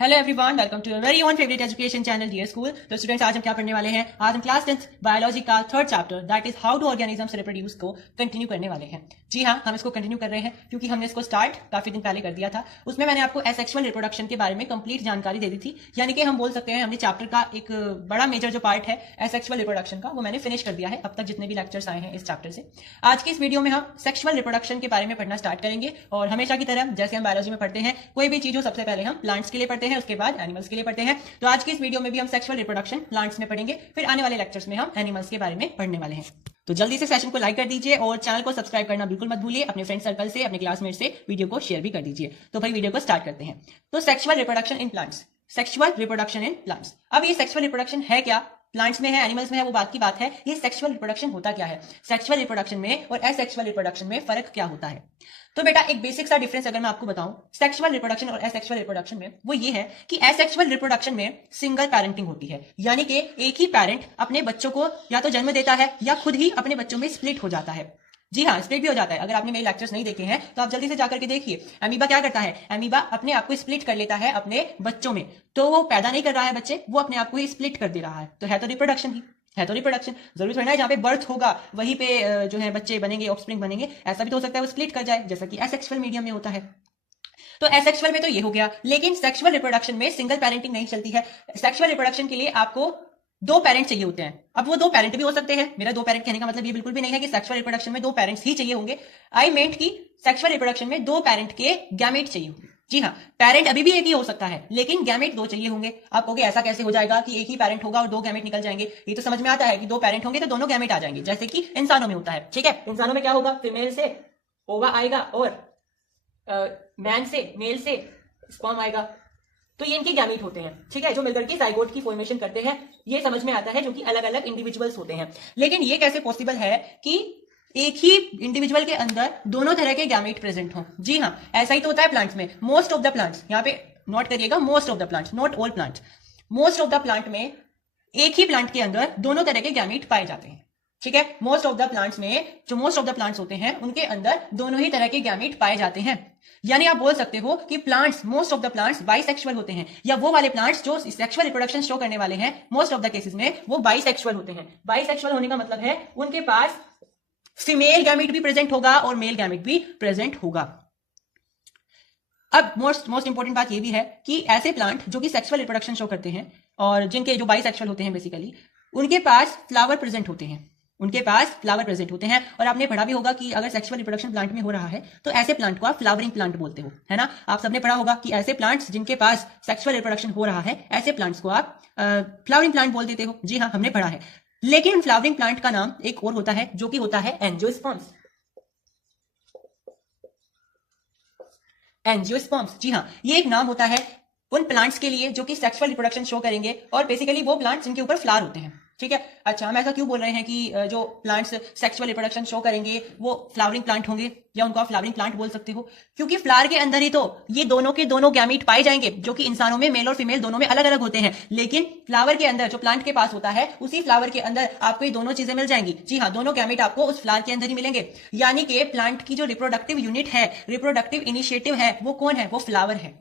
Hello everyone, welcome to your very own favourite education channel dear school. तो students, आज हम क्या पढ़ने वाले हैं? आज हम क्लास 10th बायोलॉजी का third chapter that is how do organisms reproduce को कंटिन्यू करने वाले हैं। जी हाँ, हम इसको कंटिन्यू कर रहे हैं क्योंकि हमने इसको स्टार्ट काफी दिन पहले कर दिया था। उसमें मैंने आपको एसेक्सुअल रिप्रोडक्शन के बारे में कंप्लीट जानकारी दे दी थी, यानी कि हम बोल सकते हैं हमने चैप्टर का एक बड़ा मेजर जो पार्ट है एसेक्सुअल रिप्रोडक्शन का, वो मैंने फिनिश कर दिया है अब तक जितने भी लेक्चर्स आए हैं इस चैप्टर से। आज की इस वीडियो में हम सेक्सुअल रिप्रोडक्शन के बारे में पढ़ना स्टार्ट करेंगे और हमेशा की तरह जैसे हम बायोलॉजी में पढ़ते हैं कोई भी चीज हो सबसे पहले हम प्लांट्स के लिए पढ़ते हैं, उसके बाद एनिमल्स के लिए पढ़ते हैं। तो आज की इस वीडियो में भी हम सेक्सुअल रिप्रोडक्शन प्लांट्स में पढ़ेंगे, फिर आने वाले लेक्चर्स में हम एनिमल्स के बारे में पढ़ने वाले हैं। तो जल्दी से सेशन को लाइक कर दीजिए और चैनल को सब्सक्राइब करना बिल्कुल मत भूलिए। अपने फ्रेंड सर्कल से, अपने क्लासमेट से वीडियो को शेयर भी कर दीजिए। तो भाई वीडियो को स्टार्ट करते हैं। तो sexual reproduction in plants, sexual reproduction in plants. अब ये सेक्सुअल रिप्रोडक्शन है क्या, प्लांट्स में है, एनिमल्स में है, वो बात की बात है। ये सेक्सुअल रिप्रोडक्शन होता क्या है, सेक्सुअल रिप्रोडक्शन में और एसेक्सुअल रिप्रोडक्शन में फर्क क्या होता है? तो बेटा एक बेसिक सा डिफरेंस अगर मैं आपको बताऊं सेक्सुअल रिप्रोडक्शन और एसेक्सुअल रिप्रोडक्शन में, वो ये है कि एसेक्सुअल रिप्रोडक्शन में सिंगल पेरेंटिंग होती है, यानी कि एक ही पेरेंट अपने बच्चों को या तो जन्म देता है या खुद ही अपने बच्चों में स्प्लिट हो जाता है। जी हाँ, स्प्लिट भी हो जाता है। अगर आपने मेरे लेक्चर्स नहीं देखे हैं तो आप जल्दी से जाकर के देखिए। अमीबा क्या करता है, अमीबा अपने आप को स्प्लिट कर लेता है अपने बच्चों में। तो वो पैदा नहीं कर रहा है बच्चे, वो अपने आप को ही स्प्लिट कर दे रहा है। तो है तो रिप्रोडक्शन ही, है तो रिप्रोडक्शन। जरूरी थोड़ी ना है जहाँ पे बर्थ होगा वहीं पे जो है बच्चे बनेंगे, ऑफस्प्रिंग बनेंगे। ऐसा भी तो हो सकता है वो स्प्लिट कर जाए, जैसा कि एसेक्सुअल मीडियम में होता है। तो एसेक्सुअल में तो ये हो गया, लेकिन सेक्सुअल रिप्रोडक्शन में सिंगल पेरेंटिंग नहीं चलती है। सेक्सुअल रिप्रोडक्शन के लिए आपको दो पेरेंट चाहिए होते हैं। अब वो दो पेरेंट भी हो सकते हैं। मेरा दो पेरेंट कहने का मतलब ये बिल्कुल भी नहीं है कि सेक्सुअल रिप्रोडक्शन में दो पेरेंट्स ही चाहिए होंगे। आई मेंट कि सेक्सुअल रिप्रोडक्शन में दो पेरेंट के गैमेट चाहिए होंगे। जी हाँ, पेरेंट अभी भी एक ही हो सकता है लेकिन गैमेट दो चाहिए होंगे। आप कहोगे ऐसा कैसे हो जाएगा कि एक ही पेरेंट होगा और दो गैमेट निकल जाएंगे? ये तो समझ में आता है कि दो पेरेंट होंगे तो दोनों गैमेट आ जाएंगे, जैसे कि इंसानों में होता है। ठीक है, इंसानों में क्या होगा, फीमेल से ओवा आएगा और मैन से, मेल से स्पर्म आएगा। तो ये इनके गैमीट होते हैं, ठीक है, जो मिलकर के जाइगोट की फॉर्मेशन करते हैं। ये समझ में आता है, जो कि अलग अलग इंडिविजुअल्स होते हैं। लेकिन ये कैसे पॉसिबल है कि एक ही इंडिविजुअल के अंदर दोनों तरह के गैमीट प्रेजेंट हों? जी हाँ, ऐसा ही तो होता है प्लांट्स में। मोस्ट ऑफ द प्लांट्स, यहाँ पे नोट करिएगा, most of the plants, not all plants. Most of the plant में एक ही प्लांट के अंदर दोनों तरह के गैमीट पाए जाते हैं। ठीक है, मोस्ट ऑफ द प्लांट्स में जो मोस्ट ऑफ द प्लांट्स होते हैं उनके अंदर दोनों ही तरह के गैमीट पाए जाते हैं। यानी आप बोल सकते हो कि plants, most of the plants bisexual होते हैं, या वो वाले प्लांट्स जो सेक्सुअल रिप्रोडक्शन शो करने वाले हैं मोस्ट ऑफ द केसेस में वो बाइसेक्सुअल होते हैं। बाइसेक्सुअल होने का मतलब है उनके पास फीमेल गैमीट भी प्रेजेंट होगा और मेल गैमीट भी प्रेजेंट होगा। अब मोस्ट इंपोर्टेंट बात यह भी है कि ऐसे प्लांट जो कि सेक्सुअल रिप्रोडक्शन शो करते हैं और जिनके जो बाइसेक्सुअल होते हैं बेसिकली, उनके पास फ्लावर प्रेजेंट होते हैं, उनके पास फ्लावर प्रेजेंट होते हैं। और आपने पढ़ा भी होगा कि अगर सेक्सुअल रिप्रोडक्शन प्लांट में हो रहा है तो ऐसे प्लांट को आप फ्लावरिंग प्लांट बोलते हो, है ना। आप सबने पढ़ा होगा कि ऐसे प्लांट्स जिनके पास सेक्सुअल रिप्रोडक्शन हो रहा है, ऐसे प्लांट्स को आप फ्लावरिंग प्लांट बोल देते हो। जी हाँ, हमने पढ़ा है। लेकिन फ्लावरिंग प्लांट का नाम एक और होता है, जो कि होता है एंजियोस्पर्म्स। एंजियोस्पर्म्स, जी हाँ, ये एक नाम होता है उन प्लांट्स के लिए जो कि सेक्सुअल रिप्रोडक्शन शो करेंगे, और बेसिकली वो प्लांट्स जिनके ऊपर फ्लावर होते हैं। ठीक है, अच्छा, हम ऐसा क्यों बोल रहे हैं कि जो प्लांट्स सेक्सुअल रिप्रोडक्शन शो करेंगे वो फ्लावरिंग प्लांट होंगे, या उनको आप फ्लावरिंग प्लांट बोल सकते हो? क्योंकि फ्लावर के अंदर ही तो ये दोनों के दोनों गैमीट पाए जाएंगे, जो कि इंसानों में मेल और फीमेल दोनों में अलग अलग होते हैं। लेकिन फ्लावर के अंदर जो प्लांट के पास होता है, उसी फ्लावर के अंदर आपको ये दोनों चीजें मिल जाएंगी। जी हाँ, दोनों गैमीट आपको उस फ्लावर के अंदर ही मिलेंगे। यानी कि प्लांट की जो रिप्रोडक्टिव यूनिट है, रिप्रोडक्टिव इनिशिएटिव है, वो कौन है? वो फ्लावर है।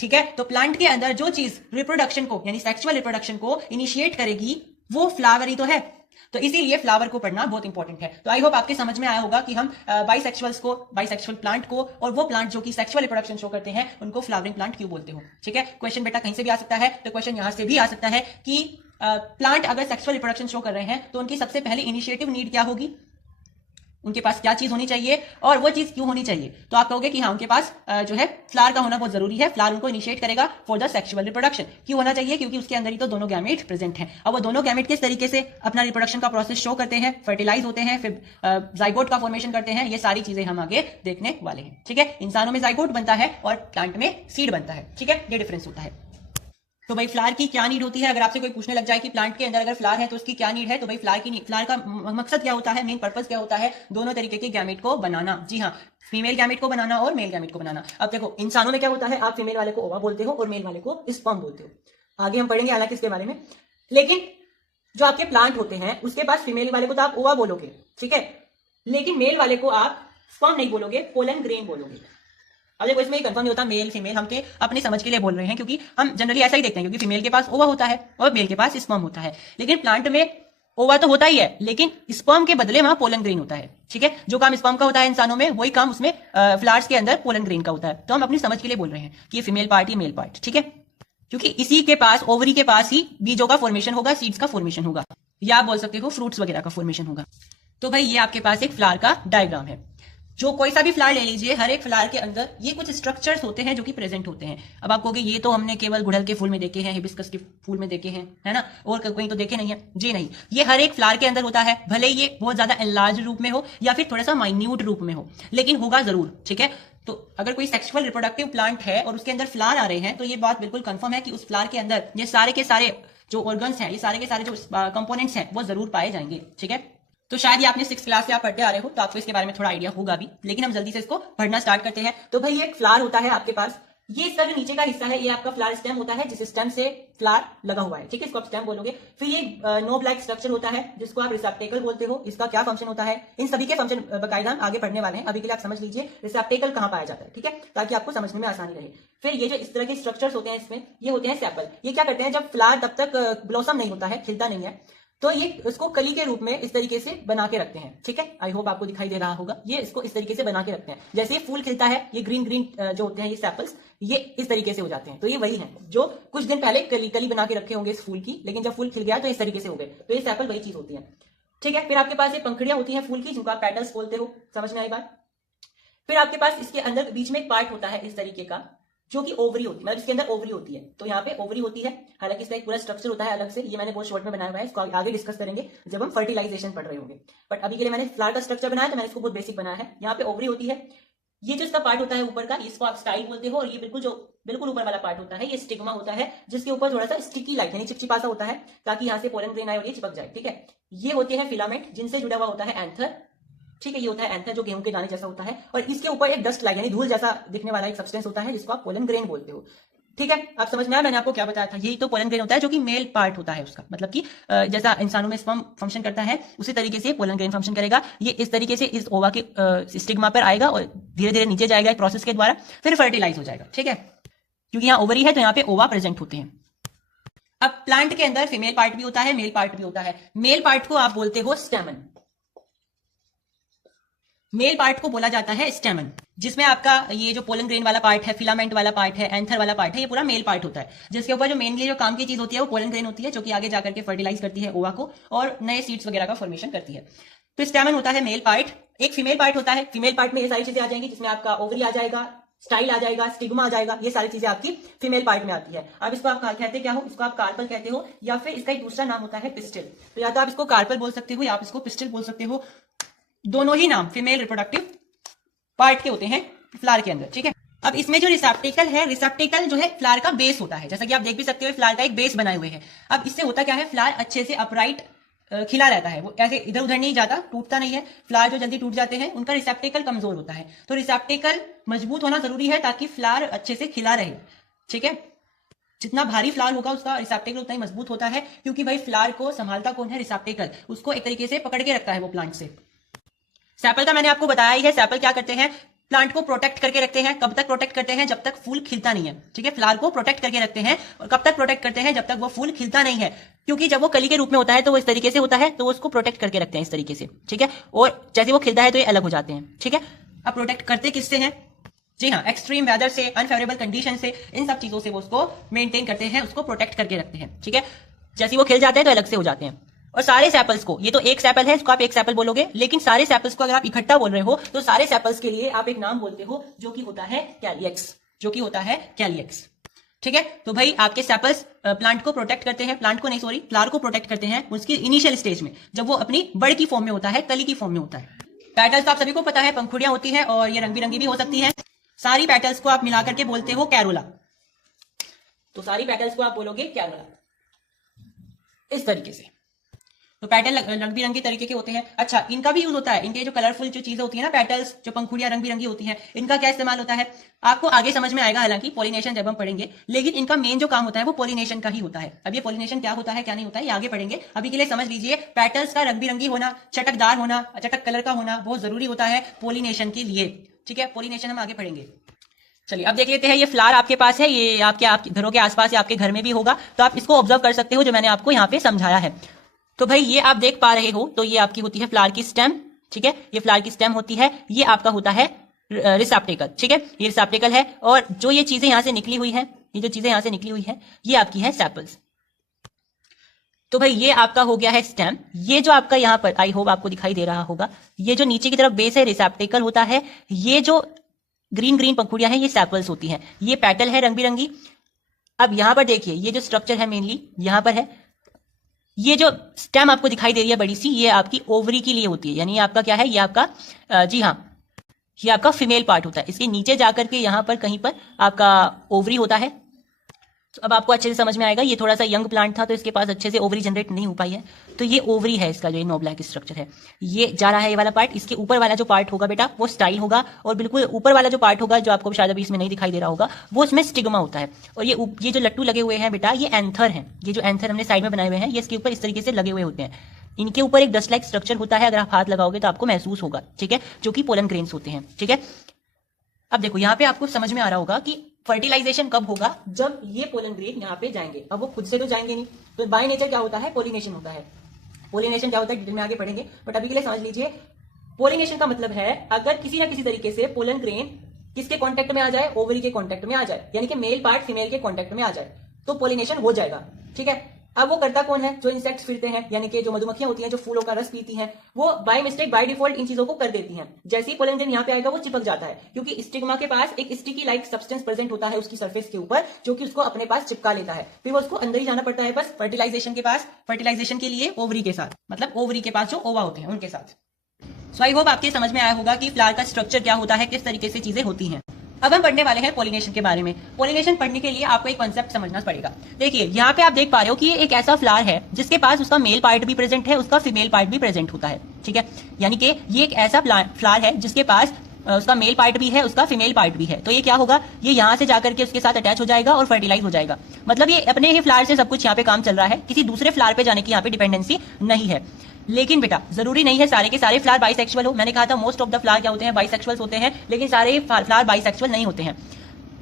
ठीक है, तो प्लांट के अंदर जो चीज रिप्रोडक्शन को, यानी सेक्सुअल रिप्रोडक्शन को इनिशिएट करेगी, वो फ्लावर ही तो है। तो इसीलिए फ्लावर को पढ़ना बहुत इंपॉर्टेंट है। तो आई होप आपके समझ में आया होगा कि हम बाइसेक्सुअल्स को, बाइसेक्सुअल प्लांट को, और वो प्लांट जो कि सेक्सुअल रिप्रोडक्शन शो करते हैं उनको फ्लावरिंग प्लांट क्यों बोलते हो। ठीक है, क्वेश्चन बेटा कहीं से भी आ सकता है। तो क्वेश्चन यहां से भी आ सकता है कि प्लांट अगर सेक्सुअल रिप्रोडक्शन शो कर रहे हैं तो उनकी सबसे पहले इनिशिएटिव नीड क्या होगी, उनके पास क्या चीज होनी चाहिए और वो चीज क्यों होनी चाहिए? तो आप कहोगे कि हाँ, उनके पास जो है फ्लावर का होना बहुत जरूरी है। फ्लावर उनको इनिशिएट करेगा फॉर द सेक्सुअल रिप्रोडक्शन। क्यों होना चाहिए? क्योंकि उसके अंदर ही तो दोनों गैमेट प्रेजेंट हैं। अब वो दोनों गैमेट किस तरीके से अपना रिप्रोडक्शन का प्रोसेस शो करते हैं, फर्टिलाइज होते हैं, फिर जाइगोट का फॉर्मेशन करते हैं, ये सारी चीजें हम आगे देखने वाले हैं। ठीक है, इंसानों में जाइगोट बनता है और प्लांट में सीड बनता है। ठीक है, ये डिफरेंस होता है। तो भाई फ्लावर की क्या नीड होती है? अगर आपसे कोई पूछने लग जाए कि प्लांट के अंदर अगर फ्लावर है तो उसकी क्या नीड है, तो भाई फ्लावर का मकसद क्या होता है, मेन पर्पस क्या होता है? दोनों तरीके के गैमेट को बनाना। जी हाँ, फीमेल गैमेट को बनाना और मेल गैमेट को बनाना। अब देखो, इंसानों में क्या होता है, आप फीमेल वाले को ओवा बोलते हो और मेल वाले को स्पर्म बोलते हो। आगे हम पढ़ेंगे हालांकि इसके बारे में। लेकिन जो आपके प्लांट होते हैं उसके पास फीमेल वाले को तो आप ओवा बोलोगे, ठीक है, लेकिन मेल वाले को आप स्पर्म नहीं बोलोगे, पोलन ग्रेन बोलोगे। अब देखो इसमें कंफर्म नहीं होता मेल फीमेल, हम के अपनी समझ के लिए बोल रहे हैं, क्योंकि हम जनरली ऐसा ही देखते हैं, क्योंकि फीमेल के पास ओवा होता है और मेल के पास स्पर्म होता है। लेकिन प्लांट में ओवा तो होता ही है, लेकिन स्पर्म के बदले वहां पोलन ग्रेन होता है। ठीक है, जो काम स्पर्म का होता है इंसानों में, वही काम उसमें फ्लावर्स के अंदर पोलन ग्रेन का होता है। तो हम अपनी समझ के लिए बोल रहे हैं कि ये फीमेल पार्ट, ये मेल पार्ट। ठीक है, क्योंकि इसी के पास, ओवरी के पास ही बीजों का फॉर्मेशन होगा, सीड्स का फॉर्मेशन होगा, या आप बोल सकते हो फ्रूट्स वगैरह का फॉर्मेशन होगा। तो भाई ये आपके पास एक फ्लावर का डायग्राम है। जो कोई सा भी फ्लावर ले लीजिए, हर एक फ्लावर के अंदर ये कुछ स्ट्रक्चर्स होते हैं जो कि प्रेजेंट होते हैं। अब आप कहोगे ये तो हमने केवल गुड़हल के फूल में देखे हैं, हिबिस्कस के फूल में देखे हैं, है ना, और कहीं तो देखे नहीं है। जी नहीं, ये हर एक फ्लावर के अंदर होता है, भले ही ये बहुत ज्यादा एनलार्ज रूप में हो या फिर थोड़ा सा माइन्यूट रूप में हो, लेकिन होगा जरूर। ठीक है, तो अगर कोई सेक्सुअल रिप्रोडक्टिव प्लांट है और उसके अंदर फ्लावर आ रहे हैं, तो ये बात बिल्कुल कंफर्म है कि उस फ्लावर के अंदर ये सारे के सारे जो ऑर्गन्स हैं, ये सारे के सारे जो कंपोनेंट्स हैं, वो जरूर पाए जाएंगे। ठीक है, तो शायद ये आपने 6th क्लास से आप पढ़ते आ रहे हो, तो आपको इसके बारे में थोड़ा आइडिया होगा भी, लेकिन हम जल्दी से इसको पढ़ना स्टार्ट करते हैं। तो भाई ये एक फ्लावर होता है आपके पास, ये इसका जो नीचे का हिस्सा है, ये आपका फ्लावर स्टेम होता है, जिस स्टेम से फ्लावर लगा हुआ है। ठीक है, इसको आप स्टेम बोलोगे। फिर ये नो ब्लैक स्ट्रक्चर होता है, जिसको आप रिसेप्टेकल बोलते हो। इसका क्या फंक्शन होता है, इन सभी के फंक्शन बकायदा हम आगे पढ़ने वाले हैं। अभी के लिए आप समझ लीजिए रिसेप्टेकल कहां पाया जाता है। ठीक है, ताकि आपको समझने में आसानी रहे। फिर ये जो इस तरह के स्ट्रक्चर्स होते हैं इसमें, ये होते हैं सेपल। ये क्या करते हैं, जब फ्लावर तब तक ब्लॉसम नहीं होता है, खिलता नहीं है, तो ये इसको कली के रूप में इस तरीके से बना के रखते हैं। ठीक है, आई होप आपको दिखाई दे रहा होगा। ये इसको इस तरीके से बना के रखते हैं। जैसे ये फूल खिलता है, ये ग्रीन ग्रीन जो होते हैं ये सेपल्स, ये इस तरीके से हो जाते हैं। तो ये वही है जो कुछ दिन पहले कली कली बना के रखे होंगे इस फूल की, लेकिन जब फूल खिल गया तो इस तरीके से हो गए। तो ये सेपल वही चीज होती है। ठीक है, फिर आपके पास ये पंखुड़ियां होती हैं फूल की, जिनको आप पेटल्स बोलते हो। समझ में आई बात। फिर आपके पास इसके अंदर बीच में एक पार्ट होता है इस तरीके का, जो कि ओवरी होती है, मतलब इसके अंदर ओवरी होती है। तो यहाँ पे ओवरी होती है, हालांकि इसका एक पूरा स्ट्रक्चर होता है अलग से, ये मैंने बहुत शॉर्ट में बनाया हुआ है, इसको आगे डिस्कस करेंगे जब हम फर्टिलाइजेशन पढ़ रहे होंगे। बट अभी के लिए मैंने फ्लावर का स्ट्रक्चर बनाया, तो मैंने इसको बहुत बेसिक बनाया है। यहाँ पे ओवरी होती है, ये जो इसका पार्ट होता है ऊपर का, इसको आप स्टाइल बोलते हो। और ये बिल्कुल ऊपर वाला पार्ट होता है, ये स्टिग्मा होता है, जिसके ऊपर थोड़ा सा स्टिकी लाइक यानी चिपचिपा सा होता है, ताकि यहाँ से पोलन ग्रेन आए और ये चिपक जाए। ठीक है, ये होते हैं फिलामेंट, जिनसे जुड़ा हुआ होता है एंथर। ठीक है, ये होता है एंथर, जो गेहूं के दाने जैसा होता है, और इसके ऊपर एक डस्ट लाइक यानी धूल जैसा दिखने वाला एक सब्सटेंस होता है, जिसको आप पोलन ग्रेन बोलते हो। ठीक है, आप समझ में आया मैंने आपको क्या बताया था। यही तो पोलन ग्रेन होता है, जो कि मेल पार्ट होता है उसका, मतलब कि जैसा इंसानों में स्पर्म फंक्शन करता है, उसी तरीके से पोलन ग्रेन फंक्शन करेगा। ये इस तरीके से इस ओवा के स्टिग्मा पर आएगा और धीरे धीरे नीचे जाएगा एक प्रोसेस के द्वारा, फिर फर्टिलाइज हो जाएगा। ठीक है, क्योंकि यहाँ ओवरी है तो यहाँ पे ओवा प्रेजेंट होते हैं। अब प्लांट के अंदर फीमेल पार्ट भी होता है, मेल पार्ट भी होता है। मेल पार्ट को आप बोलते हो स्टेमन। मेल पार्ट को बोला जाता है स्टेमन, जिसमें आपका ये जो पोलन ग्रेन वाला पार्ट है, फिलामेंट वाला पार्ट है, एंथर वाला पार्ट है, ये पूरा मेल पार्ट होता है, जिसके ऊपर जो मेनली जो काम की चीज होती है वो पोलन ग्रेन होती है, जो कि आगे जाकर के फर्टिलाइज करती है ओवा को और नए सीड्स वगैरह का फॉर्मेशन करती है। तो स्टेमन होता है मेल पार्ट। एक फीमेल पार्ट होता है, फीमेल पार्ट में ये सारी चीजें आ जाएंगी, जिसमें आपका ओवरी आ जाएगा, स्टाइल आ जाएगा, स्टिग्मा आ जाएगा, ये सारी चीजें आपकी फीमेल पार्ट में आती है। अब इसको आप कहते क्या हो, इसको आप कार्पल कहते हो, या फिर इसका एक दूसरा नाम होता है पिस्टिल। तो या तो आप इसको कार्पल बोल सकते हो या आप इसको पिस्टिल बोल सकते हो। दोनों ही नाम फीमेल रिप्रोडक्टिव पार्ट के होते हैं फ्लावर के अंदर। ठीक है, अब इसमें जो रिसेप्टेकल है, रिसेप्टेकल जो है फ्लावर का बेस होता है, जैसा कि आप देख भी सकते हो फ्लावर का एक बेस बनाए हुए है। अब इससे होता क्या है, फ्लावर अच्छे से अपराइट खिला रहता है, वो ऐसे इधर उधर नहीं जाता, टूटता नहीं है। फ्लावर जो जल्दी टूट जाते हैं उनका रिसेप्टेकल कमजोर होता है, तो रिसेप्टेकल मजबूत होना जरूरी है ताकि फ्लावर अच्छे से खिला रहे। ठीक है, जितना भारी फ्लावर होगा उसका रिसेप्टेकल उतना ही मजबूत होता है, क्योंकि भाई फ्लावर को संभालता कौन है, रिसेप्टेकल, उसको एक तरीके से पकड़ के रखता है वो प्लांट से। सैपल का मैंने आपको बताया ही है, सैपल क्या करते हैं, प्लांट को प्रोटेक्ट करके रखते हैं। कब तक प्रोटेक्ट करते हैं, जब तक फूल खिलता नहीं है। ठीक है, फ्लावर को प्रोटेक्ट करके रखते हैं, और कब तक प्रोटेक्ट करते हैं, जब तक वो फूल खिलता नहीं है, क्योंकि जब वो कली के रूप में होता है तो वो इस तरीके से होता है, तो वो उसको प्रोटेक्ट करके रखते हैं इस तरीके से। ठीक है, और जैसे वो खिलता है तो ये अलग हो जाते हैं। ठीक है, अब प्रोटेक्ट करते किससे हैं, जी हाँ, एक्सट्रीम वेदर से, अनफेवरेबल कंडीशन से, इन सब चीजों से वो उसको मेंटेन करते हैं, उसको प्रोटेक्ट करके रखते हैं। ठीक है, जैसे वो खिल जाते हैं तो अलग से हो जाते हैं। और सारे सैपल्स को, ये तो एक सैपल है, इसको आप एक सैपल बोलोगे, लेकिन सारे सैपल्स को अगर आप इकट्ठा बोल रहे हो तो सारे सैपल्स के लिए आप एक नाम बोलते हो, जो कि होता है कैलियक्स, जो कि होता है कैलियक्स। ठीक है, तो भाई आपके सैपल्स प्लांट को प्रोटेक्ट करते हैं, प्लांट को नहीं सॉरी, फ्लावर को प्रोटेक्ट करते हैं उसकी इनिशियल स्टेज में, जब वो अपनी बड़ की फॉर्म में होता है, कली की फॉर्म में होता है। पेटल्स तो आप सभी को पता है, पंखुड़ियां होती है, और ये रंग बिरंगी भी हो सकती है। सारी पेटल्स को आप मिलाकर के बोलते हो कैरोला। तो सारी पेटल्स को आप बोलोगे कैरोला, इस तरीके से। तो पेटल रंग बिरंगे तरीके के होते हैं। अच्छा, इनका भी यूज होता है, इनके जो कलरफुल जो चीजें होती है ना, पेटल्स, जो पंखुड़ियां रंग बिरंगी होती हैं, इनका क्या इस्तेमाल होता है आपको आगे समझ में आएगा, हालांकि पॉलिनेशन जब हम पढ़ेंगे, लेकिन इनका मेन जो काम होता है वो पॉलिनेशन का ही होता है। अब ये पॉलिनेशन क्या होता है क्या नहीं होता है ये आगे पढ़ेंगे, अभी के लिए समझ लीजिए पेटल्स का रंग बिरंगी होना, चटकदार होना, चटक कलर का होना बहुत जरूरी होता है पॉलिनेशन के लिए। ठीक है, पॉलिनेशन हम आगे पढ़ेंगे। चलिए अब देख लेते हैं, ये फ्लावर आपके पास है, ये आपके घरों के आसपास या आपके घर में भी होगा, तो आप इसको ऑब्जर्व कर सकते हो जो मैंने आपको यहाँ पे समझाया है। तो भाई ये आप देख पा रहे हो, तो ये आपकी होती है फ्लावर की स्टेम, ठीक है, ये फ्लावर की स्टेम होती है, ये आपका होता है रिसेप्टेकल, ठीक है, ये रिसेप्टेकल है, और जो ये चीजें यहाँ से निकली हुई है, ये जो चीजें यहाँ से निकली हुई है, ये आपकी है सेपल्स। तो भाई ये आपका हो गया है स्टेम। ये जो आपका यहाँ पर, आई होप आपको दिखाई दे रहा होगा, ये जो नीचे की तरफ बेस है रिसेप्टेकल होता है, ये जो ग्रीन ग्रीन पंखुड़ियां हैं ये सेपल्स होती हैं, ये पेटल है रंग बिरंगी। अब यहां पर देखिए, ये जो स्ट्रक्चर है मेनली यहां पर है, ये जो स्टेम आपको दिखाई दे रही है बड़ी सी, ये आपकी ओवरी के लिए होती है, यानी आपका क्या है, ये आपका जी हाँ, ये आपका फीमेल पार्ट होता है। इसके नीचे जाकर के यहां पर कहीं पर आपका ओवरी होता है। तो अब आपको अच्छे से समझ में आएगा, ये थोड़ा सा यंग प्लांट था तो इसके पास अच्छे से ओवरी जनरेट नहीं हो पाई है, तो ये ओवरी है इसका, जो नो ब्लैक स्ट्रक्चर है, ये जा रहा है ये वाला पार्ट। इसके ऊपर वाला जो पार्ट होगा बेटा वो स्टाइल होगा, और बिल्कुल ऊपर वाला जो पार्ट होगा, जो आपको शायद अभी इसमें नहीं दिखाई दे रहा होगा, वो इसमें स्टिग्मा होता है। और ये जो लट्टू लगे हुए हैं बेटा, ये एंथर हैं, ये जो एंथर हमने साइड में बनाए हुए हैं, ये इसके ऊपर इस तरीके से लगे हुए होते हैं। इनके ऊपर एक डस्ट लाइक स्ट्रक्चर होता है, अगर आप हाथ लगाओगे तो आपको महसूस होगा, ठीक है, जो कि पोलन ग्रेन्स होते हैं, ठीक है। अब देखो यहाँ पे आपको समझ में आ रहा होगा कि फर्टिलाइजेशन कब होगा, जब ये पोलन ग्रेन यहाँ पे जाएंगे। अब वो खुद से तो जाएंगे नहीं, तो बाय नेचर क्या होता है, पोलिनेशन होता है। पोलिनेशन क्या होता है डिटेल में आगे पढ़ेंगे, बट अभी के लिए समझ लीजिए, पोलिनेशन का मतलब है अगर किसी ना किसी तरीके से पोलन ग्रेन किसके कांटेक्ट में आ जाए, ओवरी के कांटेक्ट में आ जाए, यानी कि मेल पार्ट फीमेल के कांटेक्ट में आ जाए, तो पोलिनेशन हो जाएगा, ठीक है। अब वो करता कौन है, जो इंसेक्ट्स फिरते हैं, यानी कि जो मधुमक्खियां होती हैं, जो फूलों का रस पीती हैं, वो by mistake by default in चीजों को कर देती हैं। जैसे ही पोलन ग्रेन यहाँ पे आएगा वो चिपक जाता है, क्योंकि स्टिग्मा के पास एक स्टिकी लाइक सब्सटेंस प्रेजेंट होता है उसकी सरफेस के ऊपर, जो कि उसको अपने पास चिपका लेता है। फिर वो उसको अंदर ही जाना पड़ता है बस फर्टिलाइजेशन के पास, फर्टिलाइजेशन के लिए ओवरी के साथ, मतलब ओवरी के पास जो ओवा होते हैं उनके साथ। सो आई होप आपके समझ में आया होगा कि फ्लावर का स्ट्रक्चर क्या होता है, किस तरीके से चीजें होती हैं। अब हम पढ़ने वाले हैं पोलिनेशन के बारे में। पोलिनेशन पढ़ने के लिए आपको एक कॉन्सेप्ट समझना पड़ेगा। देखिए यहाँ पे आप देख पा रहे हो कि ये एक ऐसा फ्लावर है जिसके पास उसका मेल पार्ट भी प्रेजेंट है, उसका फीमेल पार्ट भी प्रेजेंट होता है, ठीक है। यानी कि ये एक ऐसा फ्लावर है जिसके पास उसका मेल पार्ट भी है, उसका फीमेल पार्ट भी है। तो ये क्या होगा, ये यहाँ से जाकर के उसके साथ अटैच हो जाएगा और फर्टिलाइज हो जाएगा। मतलब ये अपने ही फ्लावर से सब कुछ यहाँ पे काम चल रहा है, किसी दूसरे फ्लावर पे जाने की यहाँ पे डिपेंडेंसी नहीं है। लेकिन बेटा जरूरी नहीं है सारे के सारे फ्लावर बाइसेक्सुअल हो। मैंने कहा था मोस्ट ऑफ द फ्लावर क्या होते हैं, बाइसेक्सुअल होते हैं, लेकिन सारे फ्लावर बाइसेक्सुअल नहीं होते हैं।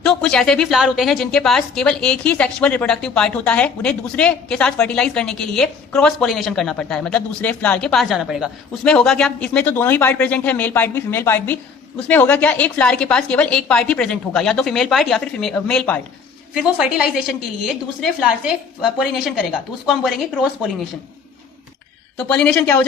तो कुछ ऐसे भी फ्लावर होते हैं जिनके पास केवल एक ही सेक्सुअल रिप्रोडक्टिव पार्ट होता है, उन्हें दूसरे के साथ फर्टिलाइज करने के लिए क्रॉस पोलिनेशन करना पड़ता है, मतलब दूसरे फ्लावर के पास जाना पड़ेगा। उसमें होगा क्या, इसमें तो दोनों ही पार्ट प्रेजेंट है, मेल पार्ट भी फीमेल पार्ट भी। उसमें होगा क्या, एक फ्लावर के पास केवल एक पार्ट ही प्रेजेंट होगा, या तो फीमेल पार्ट या फिर मेल पार्ट। फिर वो फर्टिलाइजेशन के लिए दूसरे फ्लावर से पोलिनेशन करेगा, तो उसको हम बोलेंगे क्रॉस पोलिनेशन। तो पोलिनेशन क्या हो